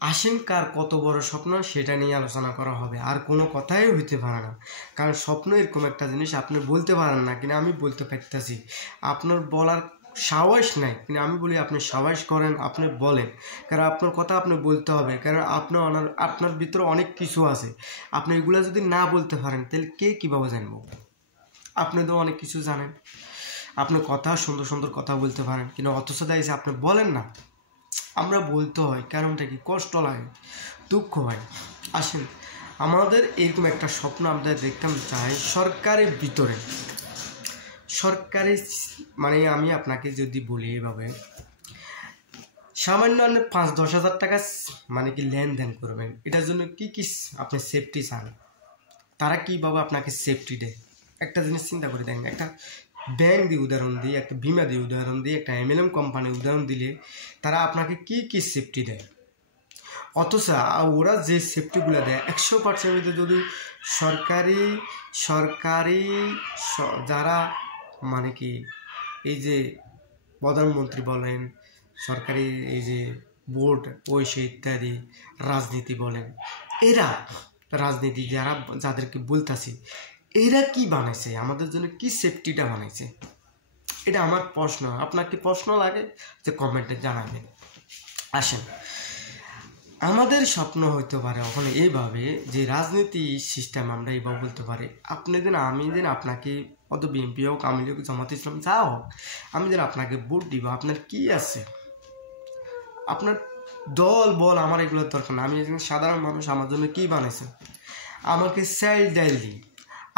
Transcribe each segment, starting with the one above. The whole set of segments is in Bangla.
আসেন কার কত বড় স্বপ্ন সেটা নিয়ে আলোচনা করা হবে, আর কোনো কথাই হইতে পারে না। কারণ স্বপ্ন এরকম একটা জিনিস আপনি বলতে পারেন না, কিন্তু আমি বলতে পারতেছি। আপনার বলার সাহস নাই, কিন্তু আমি বলি আপনি সাহস করেন, আপনি বলেন। কারণ আপনার কথা আপনি বলতে হবে, কারণ আপনার ভিতরে অনেক কিছু আছে। আপনি এগুলো যদি না বলতে পারেন তাহলে কে কীভাবে জানবো? আপনি তো অনেক কিছু জানেন, আপনি কথা সুন্দর সুন্দর কথা বলতে পারেন, কিন্তু অথচ দেখছি আপনি বলেন না। আমরা বলতে হয়, কারণটা কি? কষ্ট লাগে, দুঃখ হয়। আসেন, আমাদের এরকম একটা স্বপ্ন আমরা দেখতাম চাই সরকারের ভিতরে। সরকারি মানে আমি আপনাকে যদি বলি এভাবে, সামান্য 5-10 হাজার টাকা মানে কি লেনদেন করবেন, এটার জন্য কি কি আপনি সেফটি চান? তারা কীভাবে আপনাকে সেফটি দেয় একটা জিনিস চিন্তা করে দেখেন। একটা ব্যাংক দিয়ে উদাহরণ দিই, একটা বিমা দিয়ে উদাহরণ দিই, একটা MLM কোম্পানির উদাহরণ দিলে তারা আপনাকে কি কি সেফটি দেয়। অথচ ওরা যে সেফটিগুলো দেয় 100% যদি সরকারি যারা মানে কি এই যে প্রধানমন্ত্রী বলেন, সরকারি এই যে বোর্ড পয়সা ইত্যাদি, রাজনীতি বলেন, এরা রাজনীতি যাদেরকে বলতেছি, এরা কি বানাইছে আমাদের জন্য, কি সেফটিটা বানাইছে? এটা আমার প্রশ্ন। আপনার কি প্রশ্ন লাগে যে কমেন্টে জানাবেন। আসেন, আমাদের স্বপ্ন হইতে পারে ওখানে এইভাবে যে রাজনীতি সিস্টেম আমরা এইভাবে বলতে পারি, আপনি যেন আমি যেন আপনাকে অত বিএনপি হোক, আওয়ামী লীগ, জামাত ইসলাম যা হোক, আমি যেন আপনাকে ভোট দিব। আপনার কি আছে? আপনার দল বল আমার এগুলোর দরকার না। আমি একজন সাধারণ মানুষ, আমার জন্য কি বানাইছেন? আমাকে চাল ডাল দিই,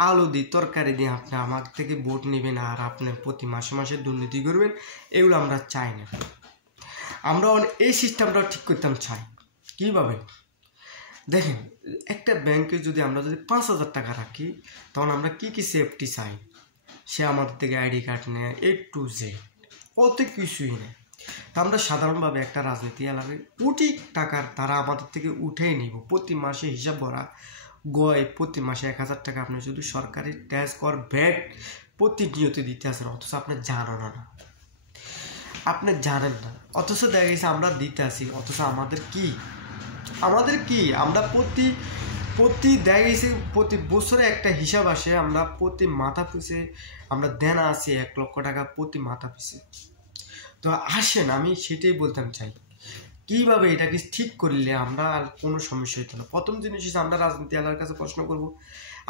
আলু দিই, তরকারি দিয়ে আপনি আমার থেকে ভোট নেবেন আর আপনি প্রতি মাসে মাসে দুর্নীতি করবেন, এগুলো আমরা চাই না। আমরা এই সিস্টেমটা ঠিক করতাম চাই। কীভাবে দেখেন, একটা ব্যাংকে যদি আমরা 5,000 টাকা রাখি, তখন আমরা কি কি সেফটি চাই? সে আমাদের থেকে ID কার্ড নেয়, A to Z, কত কিছুই নেয়। তা আমরা সাধারণভাবে একটা রাজনীতি এলাকায় কোটি টাকার তারা আমাদের থেকে উঠেই নিব। প্রতি মাসে হিসাব করা গয়, প্রতি মাসে 1,000 টাকা আপনি শুধু সরকারি ট্যাক্স কর ভ্যাট প্রতিনিয়ত দিতে আসেন, অথচ আপনি জানেন না, আপনি জানেন না। অথচ দেখা গেছে আমরা দিতে আসি, অথচ আমাদের কি আমরা প্রতি দেখা গেছে প্রতি বছরে একটা হিসাব আসে, আমরা প্রতি মাথা পিছে আমরা দেনা আছি 1 লক্ষ টাকা প্রতি মাথা পিছে। তো আসেন, আমি সেটাই বলতাম চাই, কীভাবে এটাকে ঠিক করলে আমরা আর কোনো সমস্যা হইতো না। প্রথম জিনিস হচ্ছে আমরা রাজনীতি আলার কাছে প্রশ্ন করব,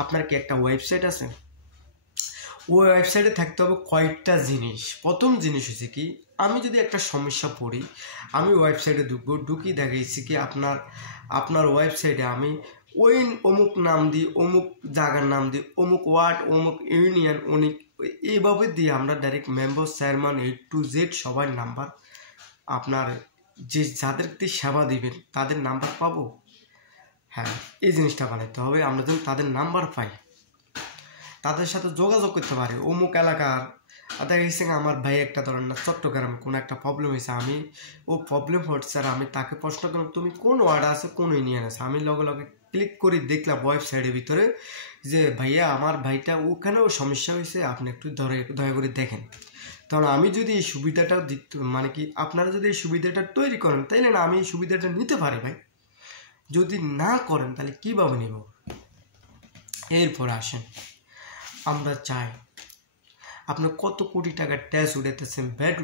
আপনার কি একটা ওয়েবসাইট আছে? ওই ওয়েবসাইটে থাকতে হবে কয়েকটা জিনিস। প্রথম জিনিস হচ্ছে কি, আমি যদি একটা সমস্যা পড়ি, আমি ওয়েবসাইটে ঢুকি দেখাইছি কি আপনার ওয়েবসাইটে আমি ওই অমুক নাম দিই, অমুক জায়গার নাম দিই, অমুক ওয়ার্ড, অমুক ইউনিয়ন, অনেক এইভাবে দিয়ে আমরা direct member, chairman, A to Z সবার নাম্বার, আপনার যে যাদেরকে সেবা দিবেন তাদের নাম্বার পাবো। হ্যাঁ, এই জিনিসটা বানাইতে হবে। আমরা যেন তাদের নাম্বার পাই, তাদের সাথে যোগাযোগ করতে পারি। অমুক এলাকার দেখা গেছে আমার ভাই একটা ধরেন না চট্টগ্রামে কোনো একটা প্রবলেম হয়েছে, আমি ও প্রবলেম হচ্ছে আর আমি তাকে প্রশ্ন করলাম তুমি কোন ওয়ার্ড আছে, কোন ইউনিয়ন আছে, আমি লগে লগে ক্লিক করে দেখলাম ওয়েবসাইটের ভিতরে যে ভাইয়া আমার ভাইটা ওখানেও সমস্যা হয়েছে, আপনি একটু দয়া করে দেখেন। কারণ আমি যদি এই সুবিধাটা মানে কি আপনারা যদি এই সুবিধাটা তৈরি করেন তাইলে না আমি এই সুবিধাটা নিতে পারি ভাই। যদি না করেন তাহলে কীভাবে নেব? এরপর আসেন, আমরা চাই আপনি কত কোটি টাকার ট্যাক্স উঠাইতেছেন, ব্যাট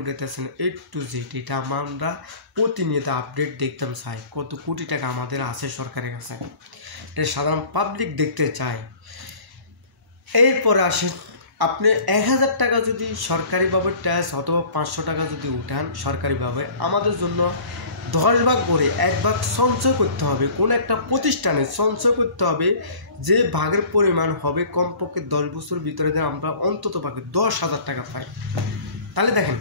উঠাইতেছেন, A to Z, এটা আমরা প্রতিনিয়ত আপডেট দেখতাম চাই। কত কোটি টাকা আমাদের আছে সরকারের কাছে, এটা সাধারণ পাবলিক দেখতে চায়। এরপরে আসেন, আপনি 1,000 টাকা যদি সরকারিভাবে ট্যাক্স অথবা 500 টাকা যদি উঠান সরকারিভাবে, আমাদের জন্য 10 ভাগ করে 1 ভাগ সঞ্চয় করতে হবে। কোনো একটা প্রতিষ্ঠানে সঞ্চয় করতে হবে, যে ভাগের পরিমাণ হবে কমপক্ষে 10 বছর ভিতরে যেন আমরা অন্তত পাকে 10,000 টাকা পাই। তাহলে দেখেন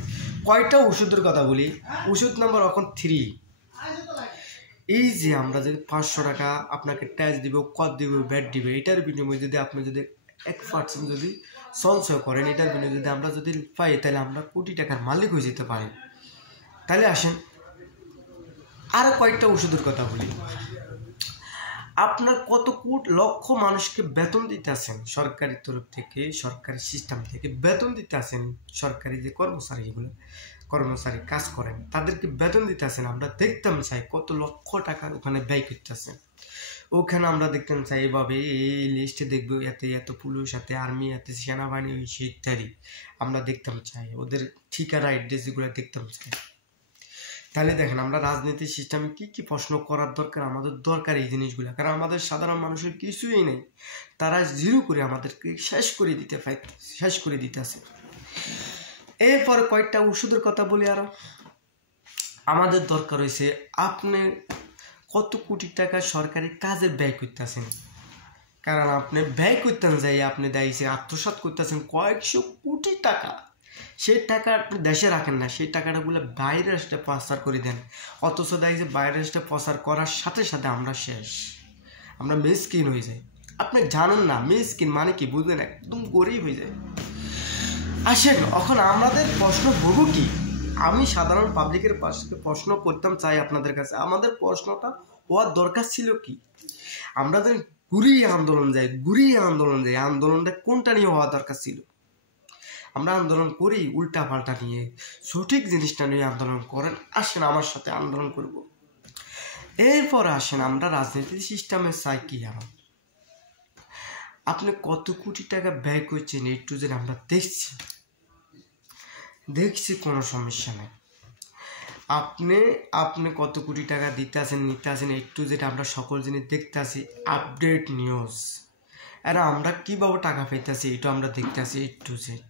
কয়টা ওষুধের কথা বলি, ওষুধ নাম্বার এখন 3। এই যে আমরা যদি 500 টাকা আপনাকে ট্যাক্স দিব, কর দিব, ব্যাট দিবে, এটার বিনিময়ে যদি আপনি যদি 1% যদি সঞ্চয় করেন, এটার বিনিময়ে যদি আমরা যদি পাই, তাহলে আমরা কোটি টাকার মালিক হয়ে যেতে পারি। তাহলে আসেন আরও কয়েকটা ওষুধের কথা বলি। আপনার কত লক্ষ মানুষকে বেতন দিতে আছেন সরকারি তরফ থেকে, সরকারি সিস্টেম থেকে বেতন দিতে আছেন সরকারি যে কর্মচারীগুলো, কর্মচারী কাজ করেন, তাদেরকে বেতন দিতেছেন, আমরা দেখতাম চাই কত লক্ষ টাকা ওখানে ব্যয় করতেছেন। ওখানে আমরা দেখতাম চাই এভাবে এই লিস্টে দেখবো এতে এত পুলিশ, এতে আর্মি, এতে সেনাবাহিনী ইত্যাদি আমরা দেখতাম চাই, ওদের ঠিকানা অ্যাড্রেস এগুলো দেখতাম চাই। তাহলে দেখেন আমরা রাজনীতির সিস্টেমে কি কি প্রশ্ন করার দরকার, আমাদের দরকার এই জিনিসগুলো, কারণ আমাদের সাধারণ মানুষের কিছুই নেই, তারা জিরো করে আমাদেরকে শেষ করে দিতেছে। এরপর কয়েকটা ওষুধের কথা বলি। আরো আমাদের দরকার হয়েছে আপনি কত কোটি টাকা সরকারি কাজে ব্যয় করতেছেন, কারণ আপনি ব্যয় করতেন যাই আপনি দেখছে আত্মসাৎ করতেছেন কয়েকশো কোটি টাকা, সেই টাকা আপনি দেশে রাখেন না, সেই টাকাটাগুলো বাইরের রাষ্ট্রে প্রচার করে দেন, অথচ দেখছে বাইরের রাষ্ট্রে প্রচার করার সাথে সাথে আমরা শেষ, আমরা মিসকিন হয়ে যাই। আপনি জানেন না মিসকিন মানে কি, বুঝলেন, একদম গরিব হয়ে যায়। আসেন এখন আমাদের প্রশ্ন বলবো কি, আমি সাধারণ পাবলিকের প্রশ্ন করতাম চাই আপনাদের কাছে, আমাদের প্রশ্নটা হওয়ার দরকার ছিল কি, আমরা যদি ঘুরিয়ে আন্দোলন যাই, আন্দোলনটা কোনটা নিয়ে হওয়া দরকার ছিল, আমরা আন্দোলন করি উল্টা পাল্টা নিয়ে, সঠিক জিনিসটা নিয়ে আন্দোলন করেন, আসেন আমার সাথে আন্দোলন করব। এরপর আসেন আমরা রাজনীতি সিস্টেমে চাই কি, আপনি কত কোটি টাকা ব্যয় করছেন এই টু জেড আমরা দেখছি কোনো সমস্যা নেই, আপনি কত কোটি টাকা দিতে নিতে এই টু জেড আমরা সকল জিনিস দেখতে আসি, আপডেট নিউজ, আর আমরা কীভাবে টাকা পাইতেছি এটা আমরা দেখতে আসি এই টু জেড।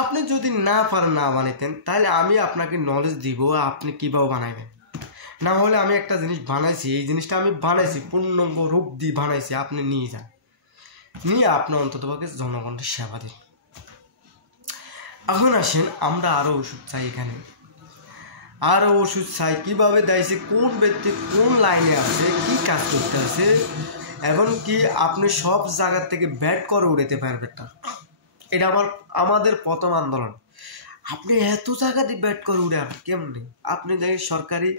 আপনি যদি না পারেন না বানাইতেন তাহলে আমি আপনাকে নলেজ দিব আপনি কীভাবে বানাইবেন, না হলে আমি একটা জিনিস বানাইছি, এই জিনিসটা আমি বানাইছি পূর্ণাঙ্গ রূপ দিয়ে বানাইছি, আপনি নিয়ে যান, নিয়ে আপনি অন্ততপক্ষে জনগণের সেবা দিন। এখন আসেন আমরা আরও ওষুধ চাই, এখানে আরও ওষুধ চাই কীভাবে দেয়ছে, কোন ব্যক্তি কোন লাইনে আছে, কি কাজ করতে আছে, এবং কি আপনি সব জায়গার থেকে ব্যাট করে উড়াতে পারবেন না, এটা আমাদের প্রথম আন্দোলন। আপনি এত জায়গা দিয়ে ব্যাট করে উড়ান কেমনি, আপনি দেখেন সরকারি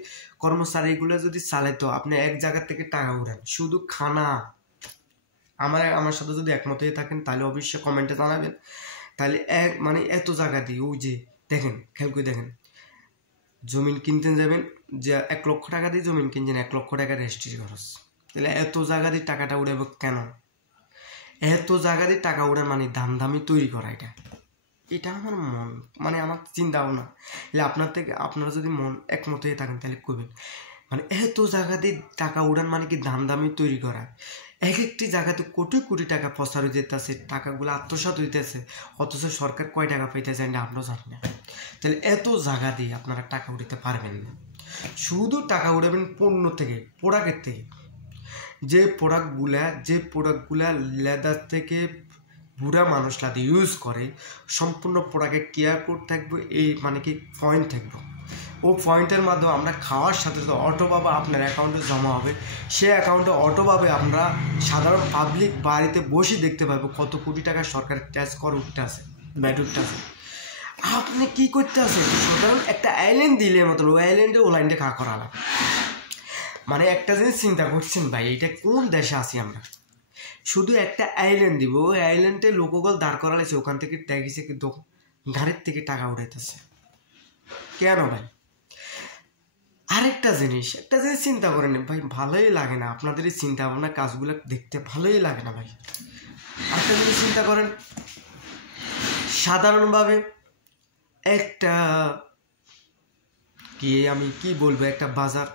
কর্মচারীগুলো যদি চালাইতো, আপনি এক জায়গা থেকে টাকা উড়ান শুধু খানা, আমার সাথে যদি একমত হয়ে থাকেন তাহলে অবশ্যই কমেন্টে জানাবেন। তাহলে এত জায়গা দিয়ে ওই যে দেখেন, খেয়াল করে দেখেন, জমিন কিনতে যাবেন যে 1 লক্ষ টাকা দিয়ে জমিন কিনছেন, 1 লক্ষ টাকা রেজিস্ট্রি খরচ, তাহলে এত জায়গা দিয়ে টাকাটা উড়াবো কেন, এত জায়গা দিয়ে টাকা উড়ান মানে দামি তৈরি করা, এটা আমার আমার চিন্তা ভাবনা। আপনারা যদি একমত হয়ে থাকেন তাহলে করবেন, এত জায়গা দিয়ে টাকা উড়ান মানে কি দামি তৈরি করা, এক একটি জায়গাতে কোটি কোটি টাকা প্রচার হয়ে যেতেছে, টাকাগুলো আত্মসাৎ হইতেছে, অথচ সরকার কয় টাকা পাইতেছে আমরা জানি না। তাহলে এত জায়গা দিয়ে আপনারা টাকা উঠাতে পারবেন না, শুধু টাকা উঠাবেন পণ্য থেকে, প্রোডাক্টের থেকে, যে প্রোডাক্টগুলা লেদার থেকে বুড়া মানুষরা ইউজ করে, সম্পূর্ণ প্রোডাক্টে কেয়ার কোড থাকবে, এই কি পয়েন্ট থাকবে, ও পয়েন্টের মাধ্যমে আমরা খাওয়ার সাথে সাথে অটোভাবে আপনার অ্যাকাউন্টে জমা হবে, সে অ্যাকাউন্টে অটোভাবে আমরা সাধারণ পাবলিক বাড়িতে বসে দেখতে পাবো কত কোটি টাকা সরকারের ট্যাক্স কর উঠতে আছে, ব্যাট উঠতে আছে। আপনি কি করতে আছেন, সাধারণ একটা আইল্যান্ড দিলে মতো ওই আইল্যান্ডে ও লাইনটা খা করা একটা জিনিস চিন্তা করছেন ভাই, এটা কোন দেশে আছি আমরা, শুধু একটা আইল্যান্ড দিব, ওই আইল্যান্ডে লোকগুলো দাঁড় করা লাগছে, ওখান থেকে ট্যাক্সি গাড়ির থেকে টাকা উঠাইতেছে কেন ভাই। আরেকটা জিনিস চিন্তা করেন ভাই, ভালোই লাগে না আপনাদের এই চিন্তা ভাবনা কাজগুলো দেখতে, ভালোই লাগে না ভাই। আরেকটা জিনিস চিন্তা করেন, সাধারণভাবে একটা কি বলবো, একটা বাজার,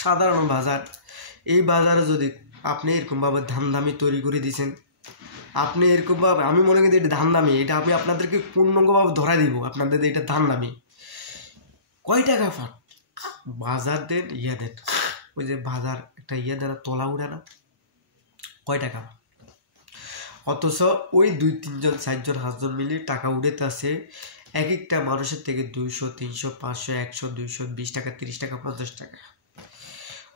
সাধারণ বাজার, এই বাজারে যদি আপনি এরকমভাবে দামি তৈরি করে দিয়েছেন, আপনি এরকমভাবে, আমি মনে করি এটা দামি, এটা আমি আপনাদেরকে পূর্ণাঙ্গভাবে ধরাই দিব, আপনাদের এটা দামি, কয় টাকা ফাট বাজার দেন, দেন, ওই যে বাজার একটা দেন তোলা উড়ে না, কয় টাকা, অথচ ওই 2, 3 জন 4 জন 5 জন মিলে টাকা উড়াতে আছে, এক একটা মানুষের থেকে 200, 300, 500, 100, 200, 20 টাকা, 30 টাকা, 50 টাকা।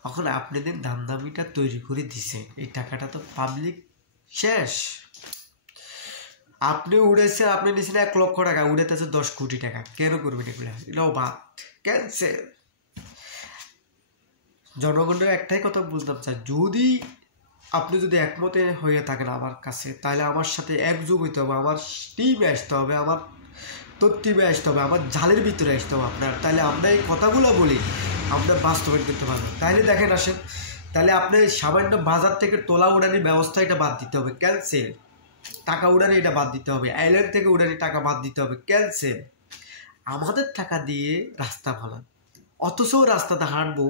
এখন আপনাদের দামিটা তৈরি করে দিছে, এই টাকাটা তো পাবলিক শেষ। আপনি উড়েছেন, আপনি নিয়েছেন 1 লক্ষ টাকা, উড়াতেছে 10 কোটি টাকা, কেন করবেন এগুলা, এটাও বাদ, ক্যান্সেল। জনগণের একটাই কথা বলতাম চাই, আপনি যদি একমতে হয়ে থাকেন আমার কাছে, তাহলে আমার সাথে একযোগ হইতে হবে, আমার টিমে আসতে হবে, আমার তত্ত্বে আসতে হবে, আমার জালের ভিতরে আসতে হবে আপনার। তাহলে আমরা এই কথাগুলো বলি, আমরা বাস্তবায়ন করতে পারবো। তাহলে দেখেন আসেন, তাহলে আপনি সামান্য বাজার থেকে তোলা উড়ানির ব্যবস্থা এটা বাদ দিতে হবে, ক্যান্সেল। টাকা উড়ানি এটা বাদ দিতে হবে, আইল্যান্ড থেকে উড়ানি টাকা বাদ দিতে হবে, ক্যান্সেল। আমাদের টাকা দিয়ে রাস্তা ভালান, অথচ রাস্তাতে হাঁটবো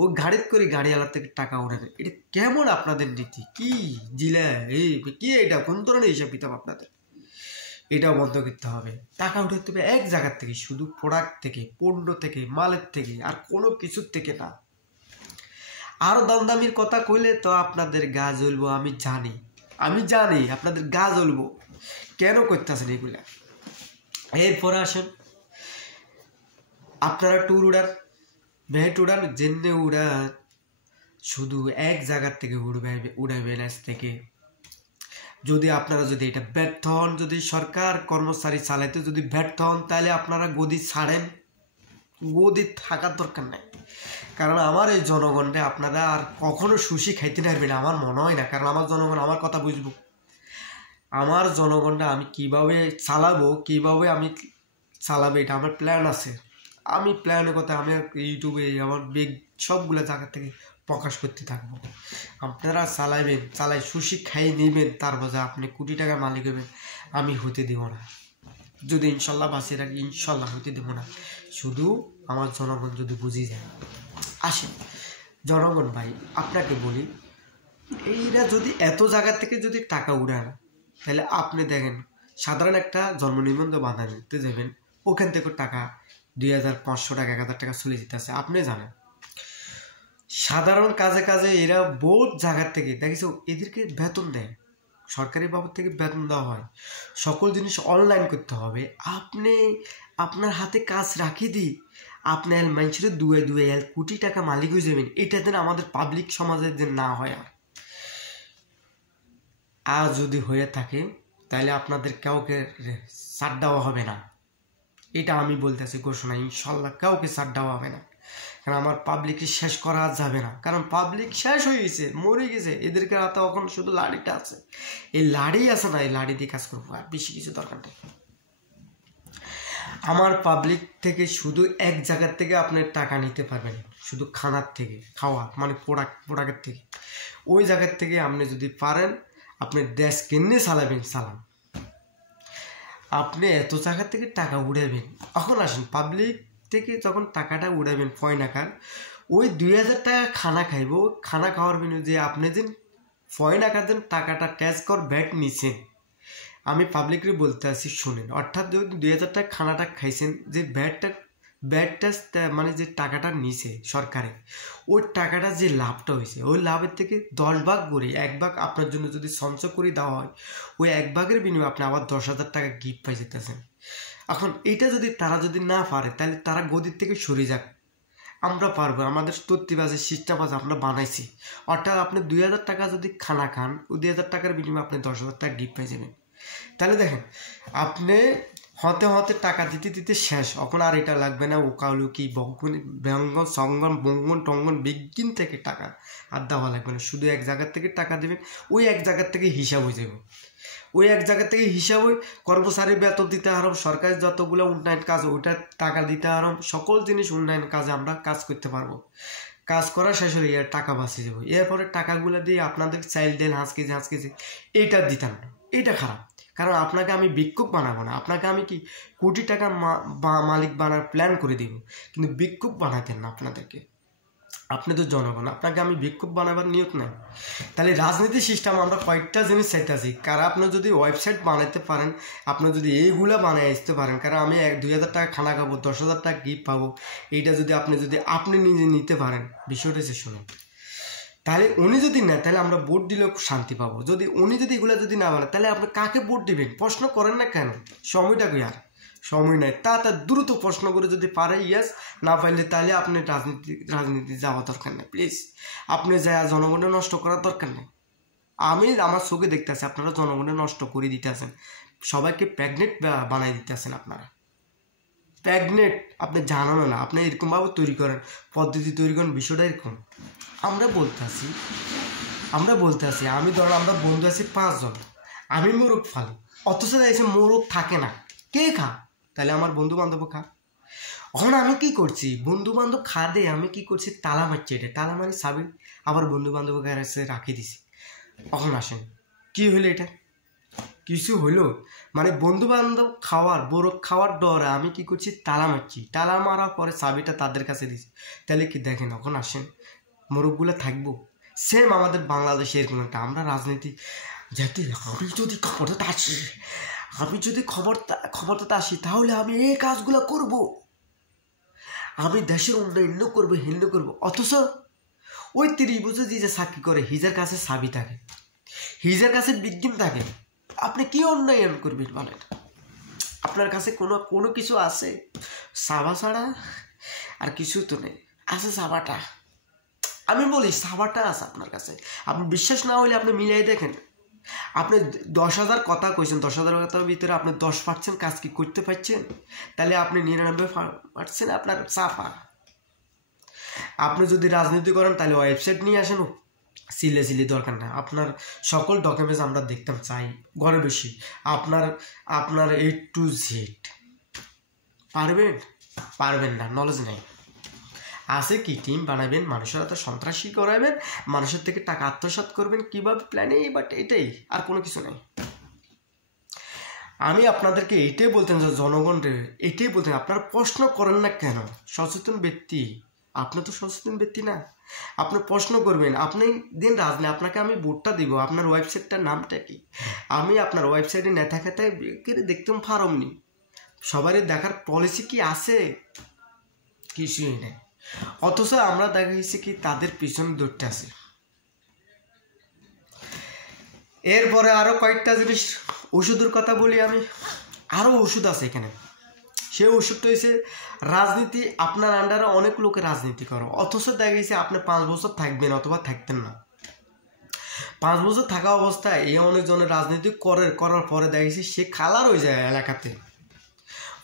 ও গাড়িতে করে গাড়িওয়ালার থেকে টাকা উড়াবে। এটা কেমন আপনাদের নীতি? কি জিলা এই কি এটা? কোন ধরনের হিসাব কিতাব আপনাদের? এটাও বন্ধ করতে হবে। টাকা উঠাতে হবে এক জায়গার থেকে, শুধু প্রোডাক্ট থেকে, পণ্য থেকে, মালের থেকে, আর কোনো কিছুর থেকে না। আরও দামদামির কথা কইলে তো আপনাদের গা জ্বলবো, আমি জানি আপনাদের গা জ্বলবো। কেন করতেছেন এগুলা? এরপরে আসেন, আপনারা ট্যুর উড়ান, ভেট উড়ান, জেনে উড়ান, শুধু এক জায়গার থেকে উড়াইবেন আজ থেকে। যদি আপনারা যদি এটা ব্যর্থ হন, যদি সরকার কর্মচারী চালাইতে যদি ব্যর্থ হন, তাহলে আপনারা গদি ছাড়েন, গদি থাকার দরকার নাই। কারণ আমার এই জনগণটা আপনারা আর কখনো সুশি খাইতে পারবেন আমার মনে হয় না। কারণ আমার জনগণ আমার কথা বুঝবো, আমার জনগণটা আমি কিভাবে চালাবো, কিভাবে আমি চালাবো, এটা আমার প্ল্যান আছে। আমি প্ল্যানের কথা আমি ইউটিউবে আমার সবগুলো জায়গা থেকে প্রকাশ করতে থাকবো। আপনারা চালাই সুশি খাইয়ে নেবেন, তারপর আপনি কোটি টাকার মালিক হবেন, আমি হতে দেবো না। যদি ইনশাল্লাহ বাঁচিয়ে রাখি, ইনশাল্লাহ হতে দেবো না। শুধু আমার জনগণ যদি বুঝে যায়। আসেন জনগণ ভাই, আপনাকে বলি, এইরা যদি এত জায়গা থেকে যদি টাকা উড়ান, তাহলে আপনি দেখেন সাধারণ একটা জন্ম নিবন্ধন বাঁধা নিতে যাবেন, ওখান থেকে টাকা 2500 টাকা 1000 টাকা চলে যেতেছে। আপনি জানেন সাধারণ কাজে এরা বহুত জায়গার থেকে দেখেছো, এদেরকে বেতন দেয়, সরকারি বাবদ থেকে বেতন দেওয়া হয়। সকল জিনিস অনলাইন করতে হবে। আপনি আপনার হাতে কাজ রাখি দিই, আপনার মানুষের দুয়ে কোটি টাকা মালিক হয়ে যাবেন। এটা যেন আমাদের পাবলিক সমাজের যে না হয়। আর যদি হয়ে থাকে তাহলে আপনাদের কাউকে ছাড় দেওয়া হবে না, এটা আমি বলতেছি ঘোষণা। ইনশাল্লাহ কাউকে ছাড় দেওয়া হবে না, কারণ আমার পাবলিককে শেষ করা যাবে না। কারণ পাবলিক শেষ হয়ে গেছে, মরে গেছে, এদেরকে হাতে এখন শুধু লাড়িটা আছে। এই লাড়ি আছে না, এই লাড়ি দিয়ে কাজ করবো, আর বেশি কিছু দরকার নেই। আমার পাবলিক থেকে শুধু এক জায়গার থেকে আপনি টাকা নিতে পারবেন, শুধু খানার থেকে, খাওয়া মানে প্রোডাক্টের থেকে। ওই জায়গার থেকে আপনি যদি পারেন আপনি দেশ কিনে চালাবেন, চালান। আপনি এত জায়গার থেকে টাকা উড়াবেন। এখন আসেন, পাবলিক থেকে যখন টাকাটা উড়াবেন ফয়নাকার, ওই 2000 টাকা খানা খাইব, খানা খাওয়ার বিনিময়ে যে আপনি যে ফয়নাকার যেন টাকাটা ট্যাক্স কর ভ্যাট নিছেন, আমি পাবলিকরে বলতে আসি শুনেন। অর্থাৎ যদি 2000 টাকা খানাটা খাইছেন, যে ভ্যাটটা মানে যে টাকাটা নিছে সরকারে, ওই টাকাটা যে লাভটা হয়েছে, ওই লাভের থেকে 10 ভাগ করে 1 ভাগ আপনার জন্য যদি সঞ্চয় করে দেওয়া হয়, ওই 1 ভাগের বিনিময়ে আপনি আবার 10,000 টাকা গিফট পাই যেতেছেন। এখন এটা যদি তারা যদি না পারে, তাহলে তারা গদির থেকে সরে যাক, আমরা পারবো। আমাদের তত্ত্ববাজের সিস্টেম আমরা বানাইছি। অর্থাৎ আপনি 2000 টাকা যদি খানা খান, ওই 2000 টাকার বিনিময়ে আপনি 10,000 টাকা গিফট পাই যাবেন। তাহলে দেখেন, আপনি হতে টাকা দিতে শেষ, এখন আর এটা লাগবে না ওকালুকি ব্যঙ্গন সঙ্গন বঙ্গন টঙ্গন বিজ্ঞান থেকে টাকা আর দেওয়া লাগবে না। শুধু এক জায়গার থেকে টাকা দেবেন, ওই এক জায়গার থেকে হিসাব হয়ে যাবে। ওই এক জায়গা থেকে হিসাব হয়ে কর্মচারী বেতন দিতে আরম, সরকারি যতগুলো উন্নয়ন কাজ ওইটা টাকা দিতে আরম, সকল জিনিস উন্নয়ন কাজে আমরা কাজ করতে পারবো। কাজ করা শেষ হয়ে এর টাকা বাঁচিয়ে যাবো। এরপরে টাকাগুলো দিয়ে আপনাদের চাইল্ড দেন হাঁস কেজি এইটা দিতাম না, এইটা খারাপ। কারণ আপনাকে আমি ভিক্ষুক বানাবো না, আপনাকে আমি কি কোটি টাকা মালিক বানার প্ল্যান করে দিব, কিন্তু ভিক্ষুক বানাতেন না আপনাদেরকে। আপনি তো জনগণ, আপনাকে আমি ভিক্ষুক বানাবার নিয়ত নাই। তাহলে রাজনীতি সিস্টেম আমরা কয়েকটা জিনিস চাইতেছি। কারণ আপনি যদি ওয়েবসাইট বানাইতে পারেন, আপনি যদি এইগুলো বানিয়ে আসতে পারেন, কারণ আমি 2000 টাকা খানা খাবো, 10,000 টাকা গিফট পাবো, এইটা যদি আপনি নিজে নিতে পারেন, বিষয়টা সে শুনুন। তাহলে উনি যদি না, তাহলে আমরা ভোট দিলেও শান্তি পাবো। যদি উনি যদি এগুলো যদি না বলে, তাহলে আপনি কাকে ভোট দিবেন? প্রশ্ন করেন না কেন? সময়টা কি আর সময় নাই, তা দ্রুত প্রশ্ন করে যদি পারে ইয়েস, না পাইলে তাহলে আপনি রাজনীতি যাওয়া দরকার নেই। প্লিজ আপনি যা জনগণের নষ্ট করার দরকার নেই। আমি আমার চোখে দেখতেছি আপনারা জনগণের নষ্ট করে দিতেছেন, সবাইকে প্রেগনেন্ট বানাই দিতেছেন। আপনারা প্রেগনেন্ট আপনি জানানো না, আপনি এরকমভাবে তৈরি করেন, পদ্ধতি তৈরি করেন, বিষয়টা এরকম। আমরা বলতে আছি আমি ধরো আমরা বন্ধু আছি 5 জন, আমি মোরগ ফালি, অথচ এসে মোরগ থাকে না, কে খা? তাহলে আমার বন্ধু বান্ধব খা। এখন আমি কি করছি, বন্ধু বান্ধব খা দে, আমি কি করছি, তালা মারছি, এটা তালা মারি সাবি আবার বন্ধু বান্ধবের কাছে রাখি দিছি। এখন আসেন কি হইলো, এটা কিছু হইলো? মানে বন্ধু বান্ধব খাওয়ার ডরে আমি কি করছি, তালা মারছি, তালা মারার পরে চাবিটা তাদের কাছে দিছি। তাহলে কি দেখেন, এখন আসেন মোরগগুলো থাকবো সেম আমাদের বাংলাদেশে এরকম একটা, আমরা রাজনীতি যাতে আমি যদি খবরটাতে আসি তাহলে আমি এই কাজগুলো করব, আমি দেশের উন্নয়ন করবো, হিন্দ করবো। অথচ ওই 30 বছর যে চাকরি করে হিজার কাছে চাবি থাকে, হিজার কাছে বিজ্ঞান থাকে, আপনি কি উন্নয়ন করবেন বলেন? আপনার কাছে কোনো কিছু আছে? সাবা ছাড়া আর কিছু তো নেই, আছে সাবাটা। আমি বলি সাবাটা আছে আপনার কাছে। আপনি বিশ্বাস না হলে আপনি মিলিয়ে দেখেন। আপনি 10,000 কথা কইছেন, 10,000 কথার ভিতরে আপনি 10% কাজ কি করতে পারছেন? তাহলে আপনি 99% আপনার চাপা। আপনি যদি রাজনীতি করেন তাহলে ওয়েবসাইট নিয়ে আসেন, সিলে দরকার না। আপনার সকল ডকুমেন্টস আমরা দেখতাম চাই, ঘরে বেশি আপনার A to Z পারবেন না, নলেজ নেই। আছে কি টিম বানাবেন, মানুষের এত সন্ত্রাসী করাবেন, মানুষের থেকে টাকা আত্মসাৎ করবেন কিভাবে প্ল্যানে, বাট এটাই, আর কোনো কিছু নেই। আমি আপনাদেরকে এটাই বলতেন যে জনগণরে এটাই বলতেন, আপনারা প্রশ্ন করেন না কেন? সচেতন ব্যক্তি, আপনি তো সচেতন ব্যক্তি না, আপনি প্রশ্ন করবেন। আপনি দিন রাজনীতি, আপনাকে আমি ভোটটা দিব, আপনার ওয়েবসাইটটার নামটা কি? আমি আপনার ওয়েবসাইটে নেতা খেতায় দেখতাম ফার্ম নি, সবারই দেখার পলিসি কি আছে? কিছুই নেই। অথচ আমরা দেখা গেছে কি তাদের পিছনে দৌড়তে আছে। এরপরে আরো কয়েকটা জিনিস ওষুধের কথা বলি আমি, আরো ওষুধ আছে এখানে। সে ওষুধটা হয়েছে রাজনীতি, আপনার আন্ডারে অনেক লোকে রাজনীতি করো, অথচ দেখা গেছে আপনি 5 বছর থাকবেন অথবা থাকতেন না। 5 বছর থাকা অবস্থায় এই অনেকজনের রাজনীতি করার পরে দেখা গেছে সে কালার হয়ে যায় এলাকাতে,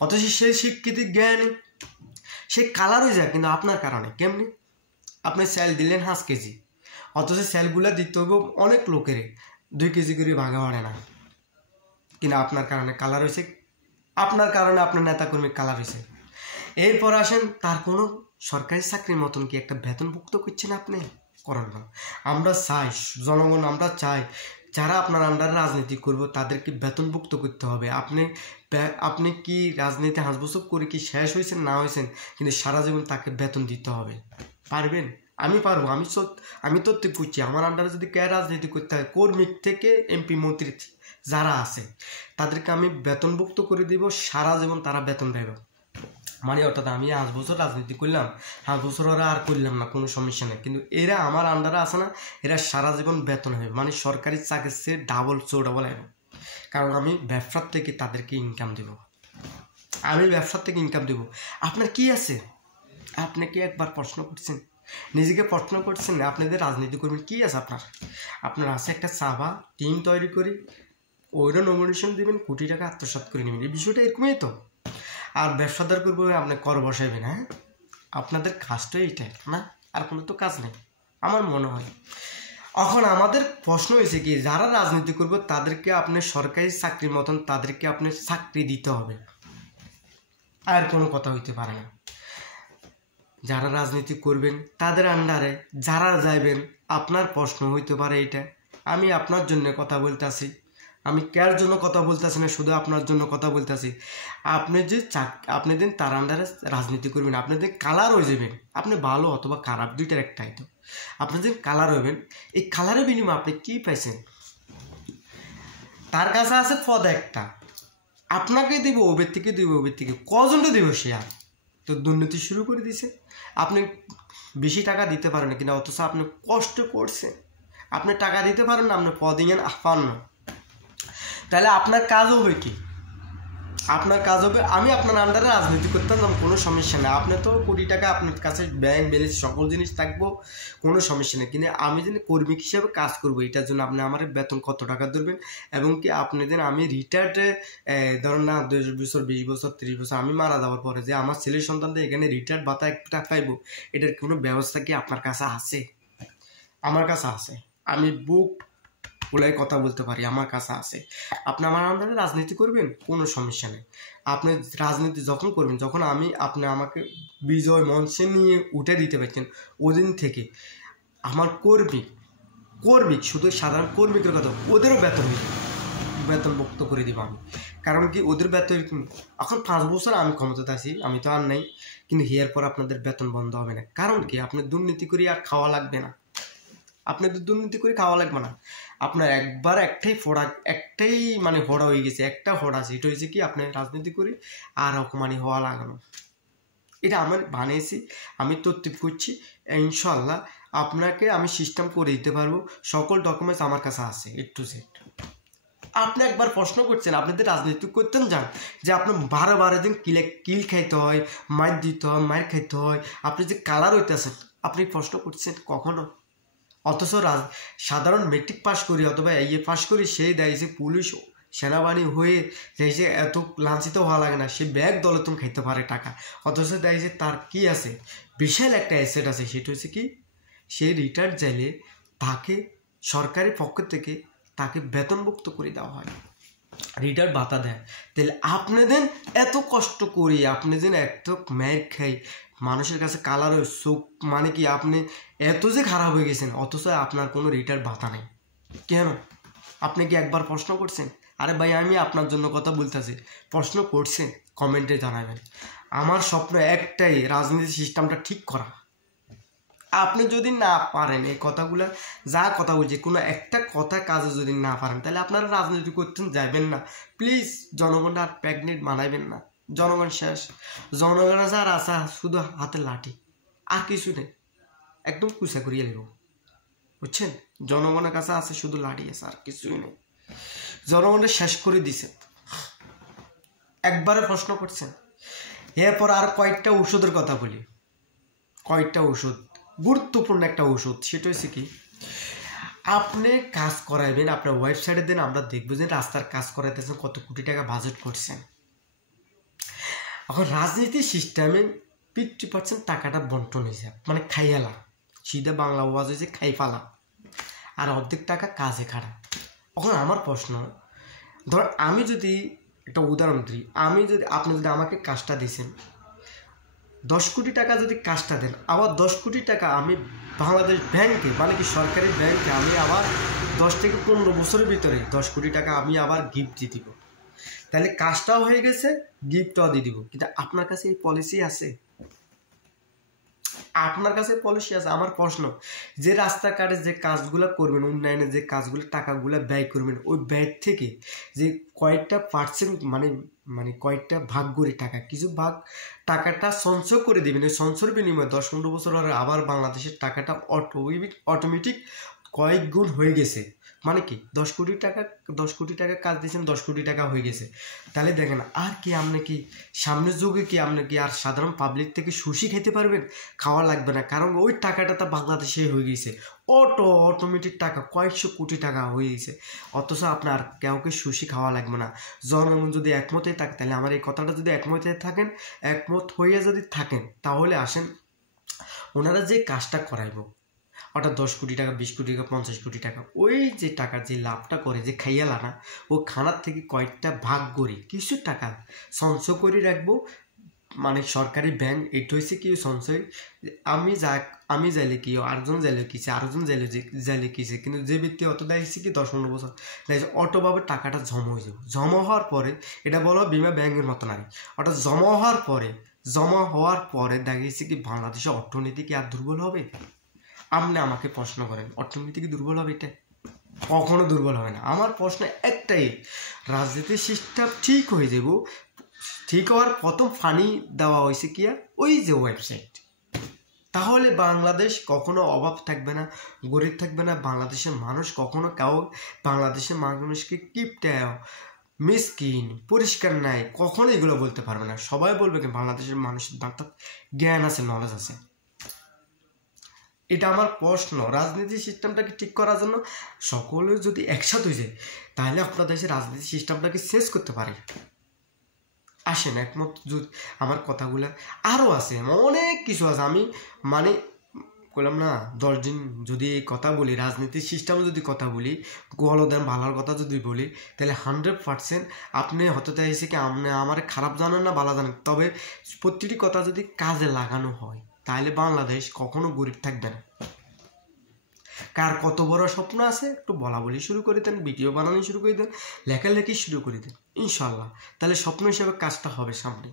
অথচ সে স্বীকৃতি জ্ঞান, সে কালার হয়ে যায় কিন্তু আপনার কারণে। কেমনি? আপনি সেল দিলেন 5 কেজি, অথচ সেলগুলো দিতে হবে অনেক লোকের 2 কেজি করে ভাগে পড়ে না, কিন্তু আপনার কারণে কালার হয়েছে, আপনার কারণে আপনার নেতাকর্মী কালার হয়েছে। এরপর আসেন, তার কোনো সরকারি চাকরির মতন কি একটা বেতনভুক্ত করছেন আপনি? করেন না। আমরা চাই, জনগণ আমরা চাই যারা আপনার আন্ডারে রাজনীতি করবো তাদেরকে বেতনভুক্ত করতে হবে। আপনি কি রাজনীতি 5 বছর করে কি শেষ হয়েছেন না হয়েছেন, কিন্তু সারা জীবন তাকে বেতন দিতে হবে। পারবেন? আমি পারবো। আমি তো করছি, আমার আন্ডারে যদি কে রাজনীতি করতে হয়, কর্মী থেকে MP মন্ত্রী যারা আছে তাদেরকে আমি বেতনভুক্ত করে দিব, সারা জীবন তারা বেতন দেবে। মানে অর্থাৎ আমি 5 বছর রাজনীতি করলাম, 5 বছর ওরা আর করলাম না, কোনো সমস্যা নেই, কিন্তু এরা আমার আন্ডারে আছে না, এরা সারা জীবন বেতন হবে, মানে সরকারি চাকরির চেয়ে ডাবল হবে। কারণ আমি ব্যবসার থেকে তাদেরকে ইনকাম দেব, আপনার কি আছে? আপনি কি একবার প্রশ্ন করছেন, নিজেকে প্রশ্ন করছেন? আপনাদের রাজনীতি করবেন কি আছে আপনার আছে একটা চাবা টিম তৈরি করি, ওইটা নমিনেশন দিবেন, কোটি টাকা আত্মসাৎ করে নেবেন, এই বিষয়টা এরকমই তো। আর ব্যবসাদার করবো আপনি কর বসাইবেন, হ্যাঁ? আপনাদের কাজটা এইটাই না, আর কোনো তো কাজ নেই আমার মনে হয়। এখন আমাদের প্রশ্ন হয়েছে কি, যারা রাজনীতি করবে তাদেরকে আপনি সরকারি চাকরির মতন তাদেরকে আপনি চাকরি দিতে হবে, আর কোনো কথা হইতে পারে না। যারা রাজনীতি করবেন তাদের আন্ডারে যারা যাইবেন, আপনার প্রশ্ন হইতে পারে এইটা, আমি আপনার জন্য কথা বলতেছি, আমি কার জন্য কথা বলতেছি না, শুধু আপনার জন্য কথা বলতেছি। আপনি দিন তার আন্ডারে রাজনীতি করবেন, আপনি দিন কালার হয়ে যাবেন, আপনি ভালো অথবা খারাপ দুইটার একটাই তো। আপনি দিন কালার হইবেন, এই কালারের বিনিময়ে আপনি কি পাইছেন? তার কাছে আছে পদ একটা, আপনাকে দিব, ওবের থেকে কজনটা দিব, সে আর তো দুর্নীতি শুরু করে দিছে। আপনি বেশি টাকা দিতে পারেন কিনা, অথচ আপনি কষ্ট করছেন, আপনি টাকা দিতে পারেন না, আপনি পদ ইয়েন পান না, তাহলে আপনার কাজ হবে কি? আপনার কাজ হবে, আমি আপনার আন্ডারে রাজনীতি করতাম, কোনো সমস্যা নেই, আপনি তো কোটি টাকা আপনার কাছে ব্যাংক ব্যালেন্স সকল জিনিস থাকবো, কোনো সমস্যা নেই, কিন্তু আমি যদি কর্মী হিসাবে কাজ করবো, এটার জন্য আপনি আমার বেতন কত টাকা ধরবেন, এবং কি আপনি দিন আমি রিটায়ার্ডে ধরেন না 10 বছর 20 বছর 30 বছর আমি মারা যাওয়ার পরে যে আমার ছেলের সন্তানদের এখানে রিটায়ার্ড ভাতা একটা পাইবো, এটার কোনো ব্যবস্থা কি আপনার কাছে আছে? আমার কাছে আছে, আমি বুক ওলাই কথা বলতে পারি, আমার কাছে আছে। আপনি আমার আন্ডারে রাজনীতি করবেন, কোনো সমস্যা নেই। আপনি রাজনীতি যখন করবেন, যখন আপনি আমাকে বিজয় মঞ্চে নিয়ে উঠে দিতে পারছেন, ওদিন থেকে আমার কর্মী শুধু সাধারণ কর্মীদের কথা, ওদেরও বেতনভুক্ত করে দিব আমি। কারণ কি, ওদের বেতন এখন 5 বছর আমি ক্ষমতাতে আছি, আমি তো আর নাই, কিন্তু এর পর আপনাদের বেতন বন্ধ হবে না। কারণ কি, আপনার দুর্নীতি করে আর খাওয়া লাগবে না, আপনাদের দুর্নীতি করে খাওয়া লাগবে না। আপনার একবার একটাই মানে হড়া হয়ে গেছে, একটা হড়া আছে, এটা হয়েছে কি, আপনার রাজনীতি করে আর অপমানি হওয়া লাগানো। এটা আমার বানিয়েছি, আমি তথ্য করছি, ইনশাল্লাহ আপনাকে আমি সিস্টেম করে দিতে পারবো। সকল ডকুমেন্টস আমার কাছে আছে A to Z। আপনি একবার প্রশ্ন করছেন, আপনাদের রাজনীতি করতেন যান যে আপনি 12 দিন কিল খাইতে হয়, মার দিতে হয়, মার খাইতে হয়, আপনি যে কালার হইতেছেন, আপনি প্রশ্ন করছেন কখনো? অথচ সাধারণ মেট্রিক পাস করি অথবা ইয়ে পাস করি, সেই দেয় যে পুলিশ সেনাবাহিনী হয়ে দেয় যে এত লাঞ্ছিত হওয়া লাগে না, সে ব্যাগ দলতন খাইতে পারে টাকা। অথচ দেয় যে তার কি আছে, বিশাল একটা অ্যাসেট আছে, সেটা হচ্ছে কি, সে রিটায়ার্ড চাইলে তাকে সরকারি পক্ষ থেকে তাকে বেতনভুক্ত করে দেওয়া হয়, রিটায়ার্ড ভাতা দেয়। তাহলে আপনি দেন এত কষ্ট করি, আপনি যেন এত ম্যার খাই, মানুষের কাছে কালার হয়ে চোখ, মানে কি আপনি এত যে খারাপ হয়ে গেছেন, অথচ আপনার কোনো রিটায়ার্ড ভাতা নেই কেন? আপনি কি একবার প্রশ্ন করছেন? আরে ভাই, আমি আপনার জন্য কথা বলতেছি, প্রশ্ন করছেন, কমেন্টে জানাবেন। আমার স্বপ্ন একটাই, রাজনীতি সিস্টেমটা ঠিক করা। আপনি যদি না পারেন এই কথাগুলো, যা কথা বলছি, কোনো একটা কথা কাজে যদি না পারেন, তাহলে আপনারা রাজনীতি করতে যাবেন না। প্লিজ জনগণটা আর প্রেগনেন্ট বানাইবেন না। জনগণ শেষ, জনগণের যার আশা শুধু হাতে লাঠি, আর কিছু নেই, একদম কুচা করিয়ে নেব, বুঝছেন? জনগণের কাছে আছে শুধু লাঠি আছে, আর কিছুই নেই। জনগণের শেষ করে দিছে, একবারে প্রশ্ন করছেন। এরপর আর কয়েকটা ওষুধের কথা বলি, কয়েকটা ওষুধ, গুরুত্বপূর্ণ একটা ওষুধ, সেটা হচ্ছে কি, আপনি কাজ করাইবেন, আপনার ওয়েবসাইটে দেন, আমরা দেখবো যে রাস্তার কাজ করাইতেছেন, কত কোটি টাকা বাজেট করছেন। এখন রাজনীতি সিস্টেমে 50% টাকাটা বন্টন হয়েছে, মানে খাইয়ালা, সিধা বাংলা ওয়াজ হয়েছে খাই ফালা, আর অর্ধেক টাকা কাজে খাড়া। এখন আমার প্রশ্ন, ধর আমি যদি একটা উদাহরণ দিই, আপনি যদি আমাকে কাজটা দিয়েছেন, 10 কোটি টাকা যদি কাজটা দেন, আবার 10 কোটি টাকা আমি বাংলাদেশ ব্যাংকে, মানে কি সরকারি ব্যাংকে, আমি আবার 10 থেকে 15 বছরের ভিতরে 10 কোটি টাকা আমি আবার গিফট দিয়ে দিব। তাহলে কাজটাও হয়ে গেছে, গিফটটাও দিয়ে দিব। কিন্তু আপনার কাছে এই পলিসি আছে? আপনার কাছে পলিসি আছে? আমার প্রশ্ন, যে রাস্তাঘাটে যে কাজগুলো করবেন, উন্নয়নের যে কাজগুলো, টাকাগুলো ব্যয় করবেন, ওই ব্যয় থেকে যে কয়েকটা পার্সেন্ট, মানে কয়েকটা ভাগ করে টাকা, কিছু ভাগ টাকাটা সঞ্চয় করে দেবেন। ওই সঞ্চয়ের বিনিময়ে 10-15 বছর পরে আবার বাংলাদেশের টাকাটা অটোমেটিক কয়েক গুণ হয়ে গেছে। মানে কি 10 কোটি টাকা কাজ দিয়েছেন, 10 কোটি টাকা হয়ে গেছে। তাহলে দেখেন, আর কি আপনি কি সামনের যুগে কি আপনি কি আর সাধারণ পাবলিক থেকে সুশি খেতে পারবেন? খাওয়া লাগবে না, কারণ ওই টাকাটা তো বাংলাদেশে হয়ে গেছে, অটোমেটিক টাকা কয়েকশো কোটি টাকা হয়ে গেছে। অথচ আপনার কাউকে সুশি খাওয়া লাগবে না। জনগণ যদি একমত হয়ে থাকে, তাহলে আমার এই কথাটা যদি একমত হয়ে যদি থাকেন, তাহলে আসেন, ওনারা যে কাজটা করাইব, অর্থাৎ 10 কোটি টাকা, 20 কোটি টাকা, 50 কোটি টাকা, ওই যে টাকা যে লাভটা করে, যে খাইয়া লানা, ও খানার থেকে কয়েকটা ভাগ করে কিছু টাকা সঞ্চয় করে রাখবো, মানে সরকারি ব্যাংক। এটা হয়েছে কি সঞ্চয়, আমি যাইলে কি, আরেকজন যাইলে কিছে, আরেকজন যাইলে কিছে, কিন্তু যে ব্যক্তি অত দেখছি কি 10-15 বছর দেখছে, অটোভাবে টাকাটা জমা হয়ে যাবে। জমা হওয়ার পরে, এটা বলো বিমা ব্যাংকের মতো নাই, অর্থাৎ জমা হওয়ার পরে দেখেছি কি বাংলাদেশের অর্থনীতি কি আর দুর্বল হবে? আপনি আমাকে প্রশ্ন করেন, অর্থনীতি কি দুর্বল হবে? এটা কখনো দুর্বল হবে না। আমার প্রশ্ন একটাই, রাজনীতির সিস্টেম ঠিক হয়ে যাব। ঠিক হওয়ার প্রথম ফানি দেওয়া হয়েছে কি, ওই যে ওয়েবসাইট। তাহলে বাংলাদেশ কখনো অভাব থাকবে না, গরিব থাকবে না। বাংলাদেশের মানুষ কখনো বাংলাদেশের মানুষকে কিপটা, মিসকিন, পরিষ্কার নাই, কখনো এগুলো বলতে পারবে না। সবাই বলবে কি বাংলাদেশের মানুষের জ্ঞান আছে, নলেজ আছে। এটা আমার প্রশ্ন। রাজনীতি সিস্টেমটাকে ঠিক করার জন্য সকলে যদি একসাথে হয়ে যায়, তাহলে আপনার দেশের রাজনীতি সিস্টেমটাকে শেষ করতে পারে। আসেন একমত, আমার কথাগুলো আরও আছে, অনেক কিছু আছে, আমি মানে বললাম না 10 দিন যদি এই কথা বলি, রাজনীতির সিস্টেমে যদি কথা বলি, গোয়ালদান ভালোর কথা যদি বলি, তাহলে 100% আপনি হতে চাইছে কি আপনি আমার খারাপ জানেন না ভালো জানেন, তবে প্রতিটি কথা যদি কাজে লাগানো হয় তাহলে বাংলাদেশ কখনো গরিব থাকবে না। কার কত বড় স্বপ্ন আছে একটু বলা বলি শুরু করে দেন, ভিডিও বানানো শুরু করে দেন, লেখালেখি শুরু করে দেন, ইনশাল্লাহ তাহলে স্বপ্ন হিসেবে কাজটা হবে সামনে।